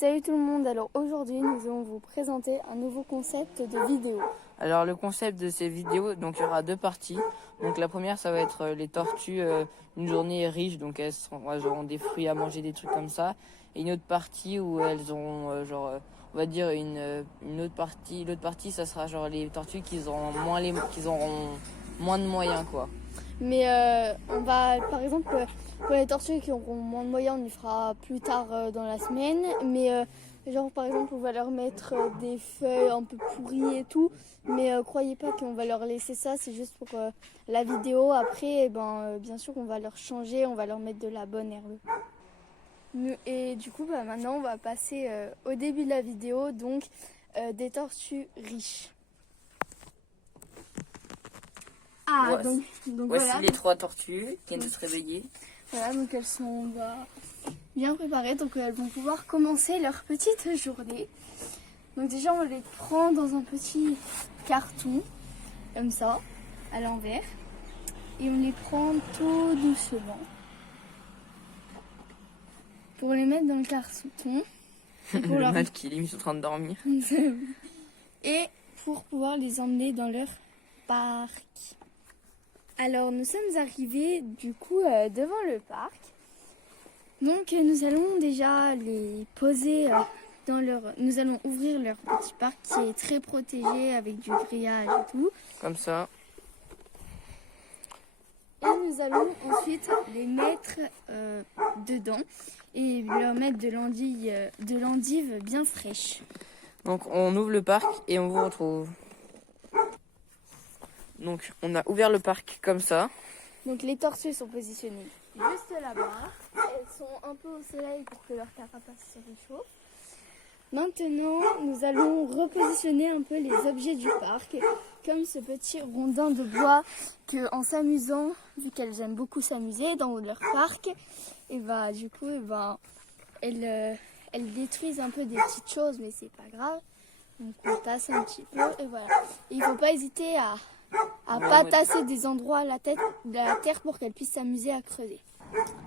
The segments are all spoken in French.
Salut tout le monde, alors aujourd'hui nous allons vous présenter un nouveau concept de vidéo. Alors le concept de ces vidéos, donc il y aura deux parties. Donc la première ça va être les tortues, une journée riche, donc elles auront des fruits à manger, des trucs comme ça. Et une autre partie où elles auront on va dire une autre partie. L'autre partie ça sera genre les tortues qui auront moins de moyens quoi. Mais on va par exemple pour les tortues qui auront moins de moyens, on y fera plus tard dans la semaine. Mais genre par exemple on va leur mettre des feuilles un peu pourries et tout. Mais croyez pas qu'on va leur laisser ça, c'est juste pour la vidéo. Après bien sûr on va leur changer, on va leur mettre de la bonne herbe. Et du coup maintenant on va passer au début de la vidéo, donc des tortues riches. Donc voici voilà. les trois tortues qui viennent de se réveiller. Voilà, donc elles sont bien préparées, donc elles vont pouvoir commencer leur petite journée. Donc déjà on les prend dans un petit carton, comme ça, à l'envers. Et on les prend tout doucement. Pour les mettre dans le carton. Le mal qui est en train de dormir. Et pour pouvoir les emmener dans leur parc. Alors nous sommes arrivés du coup devant le parc. Donc nous allons déjà les poser dans leur... Nous allons ouvrir leur petit parc qui est très protégé avec du grillage et tout. Comme ça. Et nous allons ensuite les mettre dedans et leur mettre de l'endive bien fraîche. Donc on ouvre le parc et on vous retrouve. Donc on a ouvert le parc comme ça. Donc les tortues sont positionnées juste là-bas. Elles sont un peu au soleil pour que leur carapace se réchauffe. Maintenant, nous allons repositionner un peu les objets du parc, comme ce petit rondin de bois que, en s'amusant, vu qu'elles aiment beaucoup s'amuser dans leur parc, et du coup, elles détruisent un peu des petites choses, mais c'est pas grave. Donc on tasse un petit peu et voilà. Et il ne faut pas hésiter à pas tasser des endroits de la terre pour qu'elles puissent s'amuser à creuser.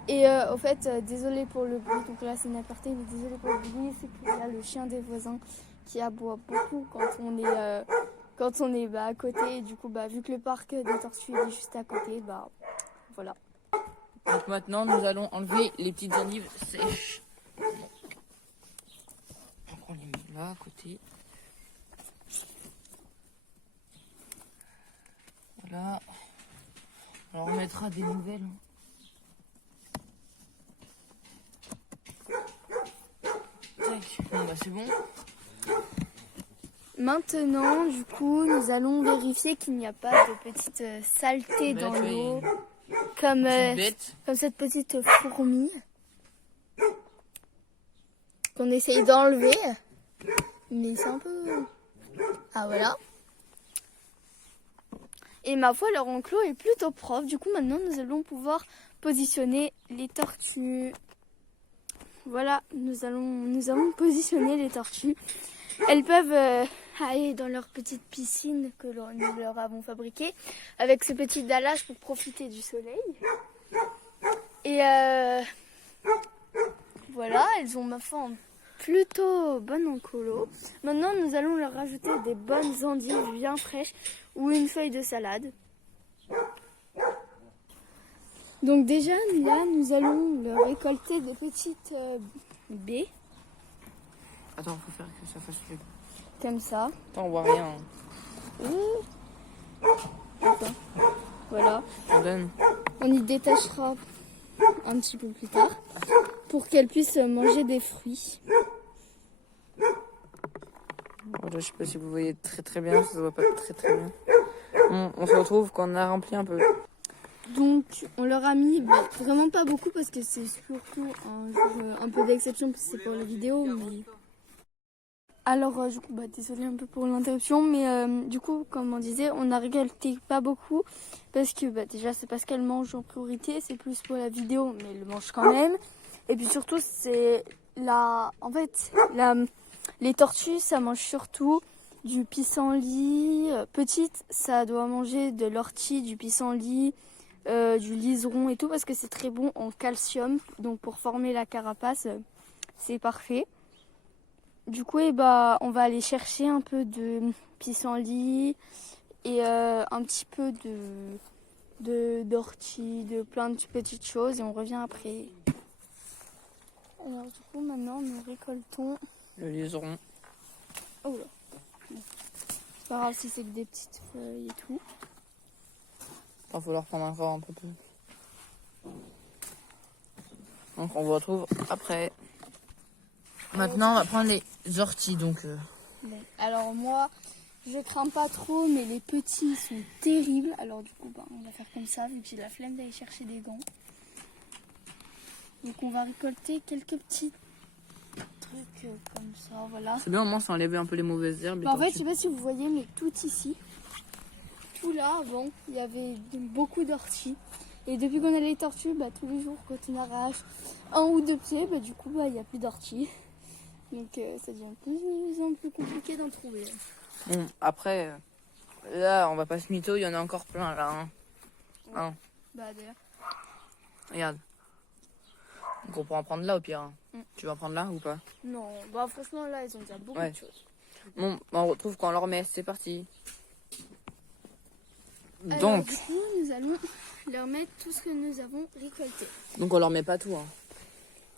Et au fait, désolé pour le bruit, donc là c'est une aparté, mais désolé pour le bruit, c'est qu'il y a le chien des voisins qui aboie beaucoup quand on est à côté. Et du coup, vu que le parc des tortues est juste à côté, voilà. Donc maintenant nous allons enlever les petites endives sèches. On les met là à côté. Voilà. Alors on mettra des nouvelles. Bon, c'est bon. Maintenant, du coup, nous allons vérifier qu'il n'y a pas de petites saletés dans l'eau, comme cette petite fourmi qu'on essaye d'enlever, mais c'est un peu... Ah voilà. Et ma foi, leur enclos est plutôt propre. Du coup, maintenant, nous allons pouvoir positionner les tortues. Voilà, nous avons positionné les tortues. Elles peuvent aller dans leur petite piscine que nous leur avons fabriquée avec ce petit dallage pour profiter du soleil. Et voilà, elles ont ma foi plutôt bonne en colo. Maintenant, nous allons leur rajouter des bonnes endives bien fraîches ou une feuille de salade. Donc déjà, là, nous allons leur récolter des petites baies. Attends, faut faire que ça fasse le... Comme ça. Attends, on voit rien. Attends. Voilà. On donne. On y détachera un petit peu plus tard pour qu'elles puissent manger des fruits. Voilà, je sais pas si vous voyez très bien, ça se voit pas très bien. On se retrouve quand on a rempli un peu. Donc on leur a mis vraiment pas beaucoup parce que c'est surtout un peu d'exception parce que c'est pour la vidéo. Mais... Alors du coup désolé un peu pour l'interruption, mais du coup comme on disait, on n'a récolté pas beaucoup parce que déjà c'est pas ce qu'elles mangent en priorité, c'est plus pour la vidéo, mais elles mangent quand même. Et puis surtout c'est les tortues ça mange surtout du pissenlit. Petite ça doit manger de l'ortie, du pissenlit, du liseron et tout parce que c'est très bon en calcium, donc pour former la carapace c'est parfait. Du coup, on va aller chercher un peu de pissenlit et un petit peu d'ortie, de plein de petites choses et on revient après. Alors du coup, maintenant, nous récoltons... Le liseron. Oh là. Bon. C'est pas grave si c'est que des petites feuilles et tout. Il va falloir prendre encore un peu plus. Donc on vous retrouve après. Maintenant, on va prendre les orties. Donc, Bon. Alors moi, je crains pas trop, mais les petits sont terribles. Alors du coup, on va faire comme ça, vu que j'ai la flemme d'aller chercher des gants. Donc on va récolter quelques petits trucs comme ça, voilà. c'est bien, au moins ça enlève un peu les mauvaises herbes. Les En fait, je tortues. sais pas si vous voyez, mais tout ici, tout là, avant, il y avait beaucoup d'orties. Et depuis qu'on a les tortues, tous les jours, quand on arrache un ou deux pieds, du coup, il n'y a plus d'orties. Donc ça devient de plus en plus compliqué d'en trouver. Bon, après, là, on va pas se mytho, il y en a encore plein là. Hein. Ouais. Hein. D'ailleurs. Regarde. Donc on pourra en prendre là au pire. Hein. Mm. Tu vas en prendre là ou pas? Non, franchement, là, ils ont déjà beaucoup de choses. Bon, on retrouve quand on le remet, c'est parti. Alors, Donc, du coup, nous allons leur mettre tout ce que nous avons récolté. on leur met pas tout. Hein.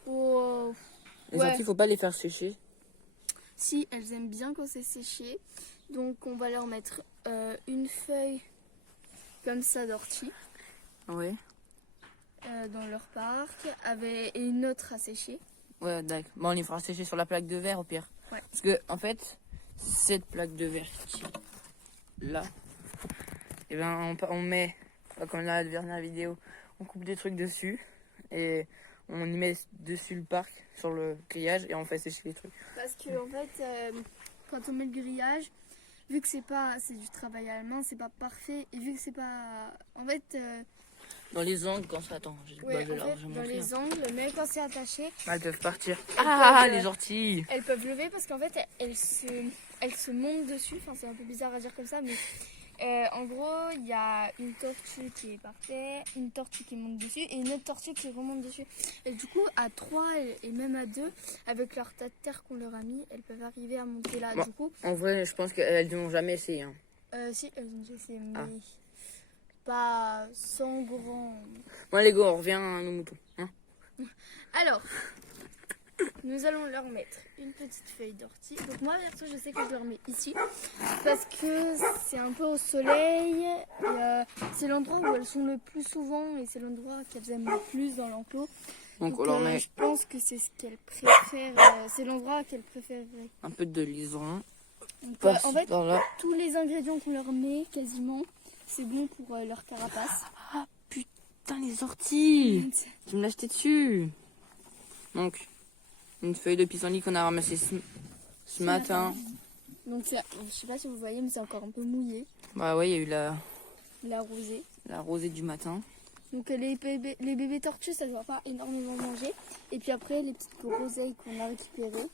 Oh, Les ouais. orties, faut pas les faire sécher. Si, elles aiment bien quand c'est séché. Donc, on va leur mettre une feuille comme ça d'ortie Oui. dans leur parc et une autre à sécher. Ouais, d'accord. Bon, on les fera sécher sur la plaque de verre au pire. Ouais. Parce que, en fait, cette plaque de verre qui est là, et on met, comme on a la dernière vidéo, on coupe des trucs dessus et on y met dessus le parc sur le grillage et on fait sécher les trucs. Parce que en fait, quand on met le grillage, vu que c'est du travail à la main, c'est pas parfait et vu que c'est pas, en fait, Dans les angles, quand ça attend, dans les angles, même quand c'est attaché, elles peuvent partir. peuvent, Les orties. elles peuvent lever parce qu'en fait, elles se montent dessus. Enfin, c'est un peu bizarre à dire comme ça, mais en gros, il y a une tortue qui est par terre, une tortue qui monte dessus et une autre tortue qui remonte dessus. Et du coup, à 3 et même à 2, avec leur tas de terre qu'on leur a mis, elles peuvent arriver à monter là. Bon, Du coup, en vrai, je pense qu'elles n'ont jamais essayé. Hein. si, elles ont déjà essayé, mais pas sans grand. Bon, les gars, on revient à nos moutons. Hein. Alors, nous allons leur mettre une petite feuille d'ortie. Donc moi, perso, je sais que je leur mets ici parce que c'est un peu au soleil. C'est l'endroit où elles sont le plus souvent et c'est l'endroit qu'elles aiment le plus dans l'enclos. Donc, on leur met je pense que c'est ce qu'elles préfèrent. C'est l'endroit qu'elles préféreraient. un peu de liseron. Donc, en fait, tous les ingrédients qu'on leur met, quasiment, c'est bon pour leur carapace. Ah putain, les orties! Tu me l'as jeté dessus! Donc, une feuille de pissenlit qu'on a ramassée ce matin. Donc, je sais pas si vous voyez, mais c'est encore un peu mouillé. Bah ouais, il y a eu La rosée. Du matin. Donc les bébés tortues, ça ne doit pas énormément manger. Et puis après, les petites groseilles qu'on a récupérées,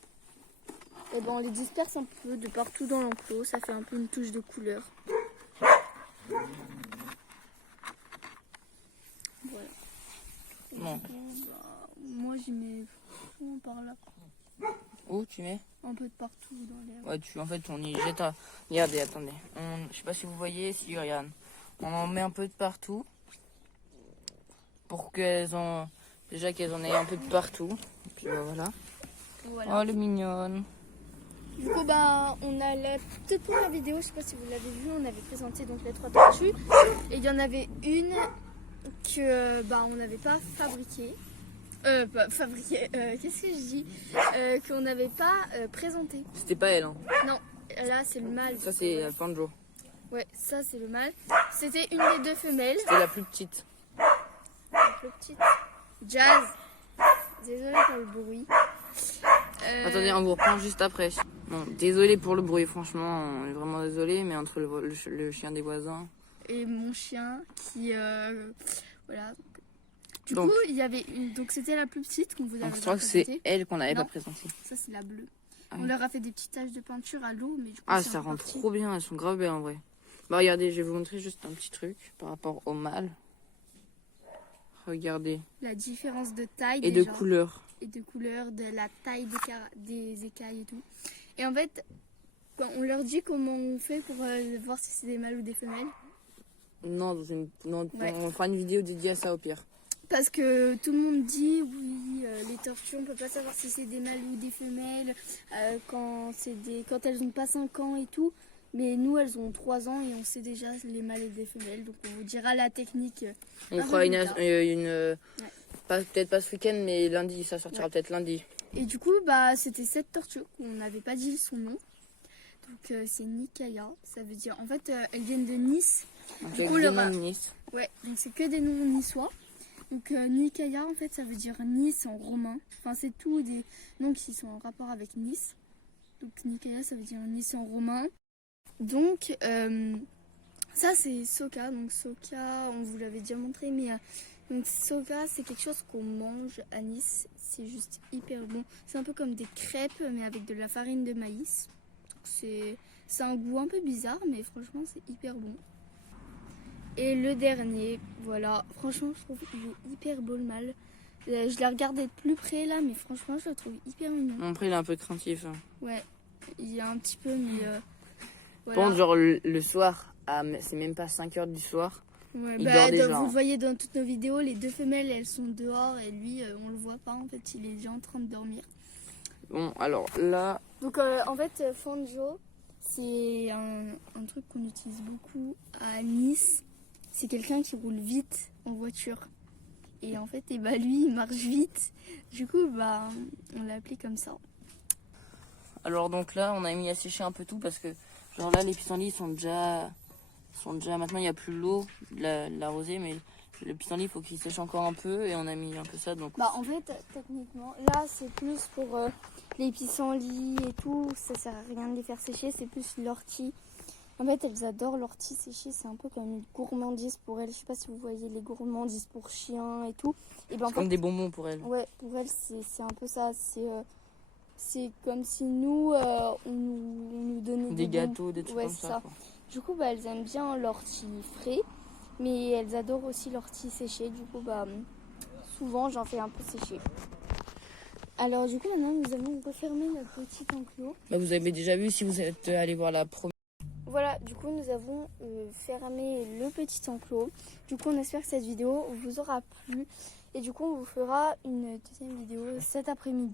on les disperse un peu de partout dans l'enclos. Ça fait un peu une touche de couleur. Voilà. Bon. Moi, j'y mets par là. Où tu mets? Un peu de partout dans l'air. Ouais, en fait, on y jette. Regardez, attendez. Je sais pas si vous voyez, si regarde. On en met un peu de partout. Pour qu'elles en aient un peu de partout. Et puis voilà. Oh, elle est mignonne. Du coup, on a la toute première vidéo, je sais pas si vous l'avez vu, on avait présenté donc les 3 tortues. Et il y en avait une que on n'avait pas fabriquée. Qu'est-ce que je dis qu'on n'avait pas présenté. C'était pas elle, hein. Non, là c'est le mâle. Ça, c'est Panjo. Ouais, ça c'est le mâle. C'était une des 2 femelles. C'était la plus petite. La plus petite. Jazz. Désolée pour le bruit. Attendez, on vous reprend juste après. Bon, désolé pour le bruit, franchement, on est vraiment désolé, mais entre le chien des voisins. Et mon chien qui. Voilà. Du coup, il y avait donc c'était la plus petite qu'on vous avait. Donc je crois que c'est elle qu'on n'avait pas présentée. Ça c'est la bleue. Ah, on leur a fait des petites taches de peinture à l'eau, mais du coup, ça rend trop bien, elles sont grave belles en vrai. Bah regardez, je vais vous montrer juste un petit truc par rapport au mâle. Regardez. La différence de taille et déjà. de couleur. et de couleurs, de la taille des écailles et tout. Et en fait, quand on leur dit comment on fait pour voir si c'est des mâles ou des femelles. Non, Ouais. on fera une vidéo dédiée à ça au pire. Parce que tout le monde dit, oui, les tortues, on peut pas savoir si c'est des mâles ou des femelles quand elles ont pas 5 ans et tout. Mais nous, elles ont 3 ans et on sait déjà les mâles et les femelles. Donc on vous dira la technique. On fera peut-être pas ce week-end, mais lundi, ça sortira peut-être lundi. Et du coup, c'était cette tortue. On n'avait pas dit son nom. Donc c'est Nikaya. Ça veut dire, en fait, elles viennent de Nice. Donc, Du coup, Nice. Ouais, donc c'est que des noms niçois. Donc Nikaya, en fait, ça veut dire Nice en romain. Enfin, c'est tous des noms qui sont en rapport avec Nice. Donc Nikaya, ça veut dire Nice en romain. Donc ça, c'est Soka. Donc Soka, on vous l'avait déjà montré, mais donc Soka, c'est quelque chose qu'on mange à Nice. C'est juste hyper bon. C'est un peu comme des crêpes, mais avec de la farine de maïs. Donc c'est un goût un peu bizarre, mais franchement, c'est hyper bon. Et le dernier, voilà, franchement je trouve qu'il est hyper beau le mâle. Je l'ai regardé de plus près là, mais franchement je le trouve hyper mignon. Après il est un peu craintif. Ouais, il y a un petit peu, mais Je voilà. pense genre le soir, c'est même pas 5h du soir. Ouais, il dort déjà. vous le voyez dans toutes nos vidéos, les deux femelles elles sont dehors et lui on le voit pas en fait, il est déjà en train de dormir. Bon alors là... Donc en fait Fanjo, c'est un truc qu'on utilise beaucoup à Nice. C'est quelqu'un qui roule vite en voiture. Et en fait, lui, il marche vite. Du coup, on l'a appelé comme ça. Alors donc là, on a mis à sécher un peu tout parce que genre là, les pissenlits sont déjà maintenant il n'y a plus l'eau, la rosée, mais le pissenlit il faut qu'il sèche encore un peu et on a mis un peu ça donc. En fait, techniquement, là c'est plus pour les pissenlits et tout. Ça sert à rien de les faire sécher, c'est plus l'ortie. En fait, elles adorent l'ortie séchée, c'est un peu comme une gourmandise pour elles. Je sais pas si vous voyez les gourmandises pour chiens et tout. Et C'est comme des bonbons pour elles. Ouais, pour elles, c'est un peu ça. C'est comme si nous, on nous donnait des gâteaux, des trucs comme ça. Quoi. Du coup, elles aiment bien l'ortie frais, mais elles adorent aussi l'ortie séchée. Du coup, souvent, j'en fais un peu sécher. Alors, du coup, maintenant, nous allons refermer notre petit enclos. Vous avez déjà vu si vous êtes allé voir la première. Voilà, du coup nous avons fermé le petit enclos. Du coup on espère que cette vidéo vous aura plu. Et du coup on vous fera une deuxième vidéo cet après-midi.